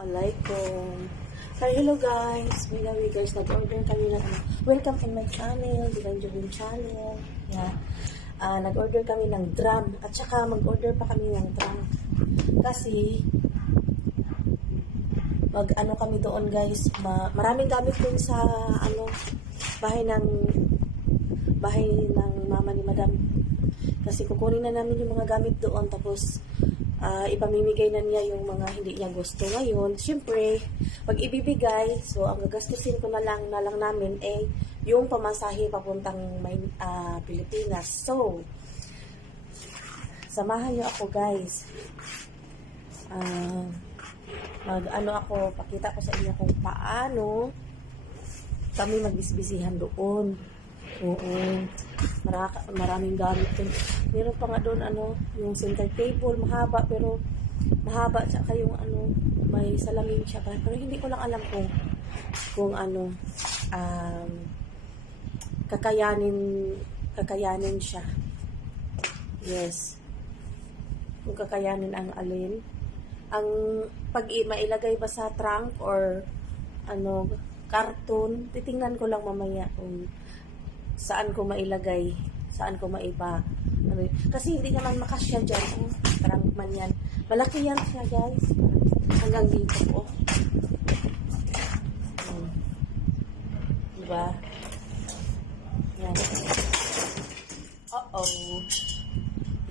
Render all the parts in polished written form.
Alaikum. Hi, hello guys. By the way guys, nag-order kami ng welcome in my channel, Dibanjovin channel. Yeah. Nag-order kami ng drum at saka mag-order pa kami ng drum. Kasi mag-ano kami doon guys, maraming gamit dun sa bahay ng mama ni Madam. Kasi kukunin na namin yung mga gamit doon tapos ipamimigay na niya yung mga hindi niya gusto ngayon. Siyempre, pag ibibigay, so ang gagastusin ko na lang namin yung pamasahe papuntang Pilipinas. So, samahan niyo ako guys. Pakita ko sa inyo kung paano kami magbisbisihan doon. Oo. Maraming gamit dun. Meron pa nga doon yung center table, mahaba tsaka yung may salamin siya. Pero hindi ko lang alam kung kakayanin siya. Yes. Kung kakayanin ang alin. Ang pag mailagay ba sa trunk or karton, titingnan ko lang mamaya kung saan ko mailagay, saan ko maipa. Kasi hindi naman makasya dyan. Trunk man yan. Malaki yan siya guys. Hanggang dito po. Diba? Yan. Uh-oh.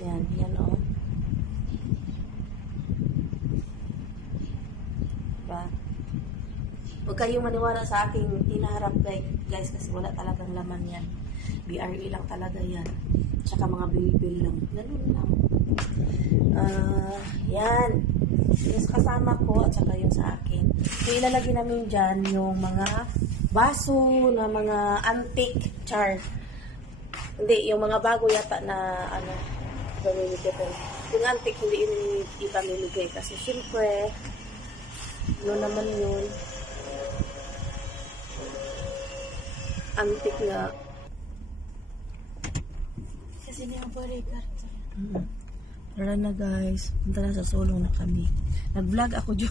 Yan oh. Diba? Huwag kayong maniwala sa aking hinaharap guys kasi wala talagang laman yan. BRE lang talaga yan. Tsaka mga bill lang. Ganun lang. Yan. Yung kasama ko at saka yung sa akin. So, ilalagay namin dyan yung mga baso na mga antique char. Hindi, yung mga bago yata na pamimigay. Yung antique hindi yun ipamimigay kasi syempre yun naman yun. Antique nga. Kasi niya po regards. Tara na guys. Punta na sa Solong na kami. Nag-vlog ako, Jo.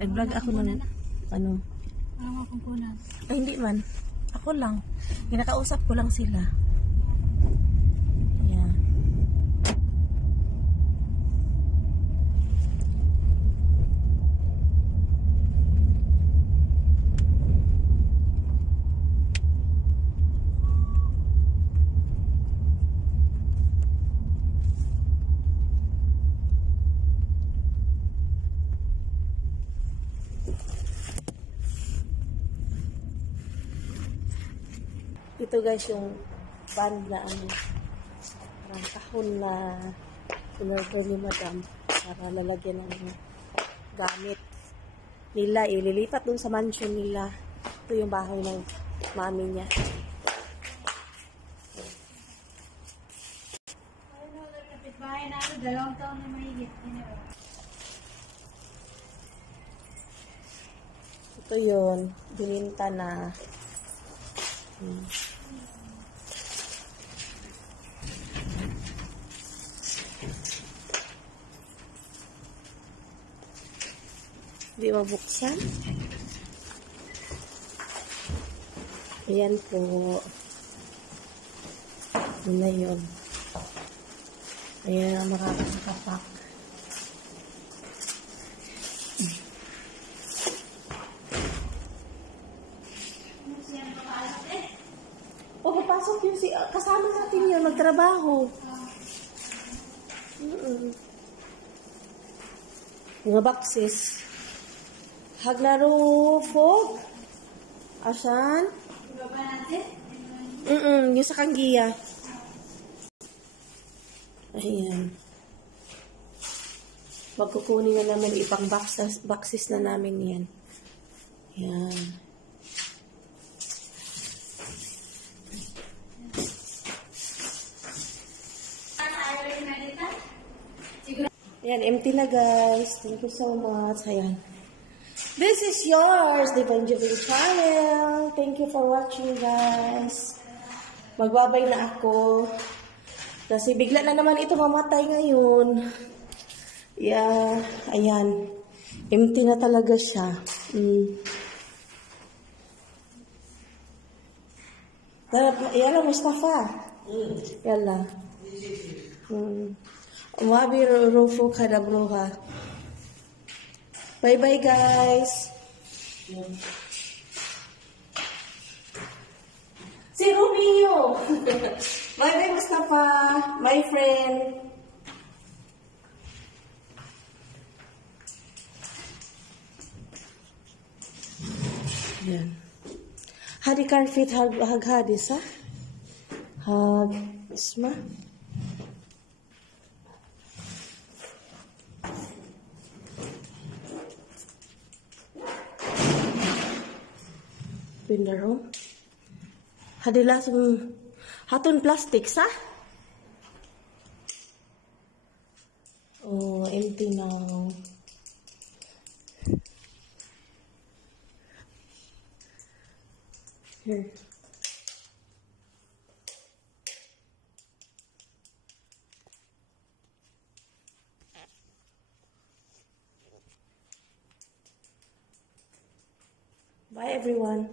Nag-vlog ako ng Parang mapungkunan. Ay, hindi man. Ako lang. Kinakausap ko lang sila. Yan. Ito guys yung band na parang kahon na in-order ni Madam para lalagyan ng gamit nila. Ililipat dun sa mansion nila. Ito yung bahay ng mami niya. Dalawang taon na mahigit. Ito yun. Bininta na. Hindi mabuksan. Ayan po. Yun na yun. Ayan ang makakasakapak. O, papasok yung kasama natin yun, magtrabaho. Mga boxes. Haglaro fog. Asan? Ibaba natin? Yung sa kanggiya. Ayan. Magkukunin na naman ipang boxes na namin yan. Ayan. Ayan, empty na guys. Thank you so much. Ayan. This is yours, Dibanjovin channel. Thank you for watching guys. Magbabay na ako. Kasi bigla na naman ito mamatay ngayon. Yeah, ayan. Empty na talaga siya. Yala, Mustafa. Yala. Mabi Rufo Kadabruha. Bye-bye, guys. Si Romeo. Bye-bye, Mustafa. My friend. Yan. Hadi Karfit hag hadis, ha? Hag isma. Pindaro. Hadi langsung hatun plastik, sa? Oh, empty now. Here. Bye, everyone.